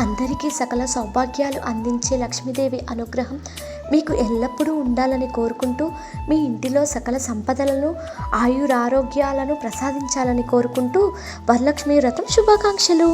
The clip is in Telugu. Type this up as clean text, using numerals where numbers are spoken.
అందరికీ సకల సౌభాగ్యాలు అందించే లక్ష్మీదేవి అనుగ్రహం మీకు ఎల్లప్పుడూ ఉండాలని కోరుకుంటూ, మీ ఇంటిలో సకల సంపదలను, ఆయురారోగ్యాలను ప్రసాదించాలని కోరుకుంటూ వరలక్ష్మి వ్రతం శుభాకాంక్షలు.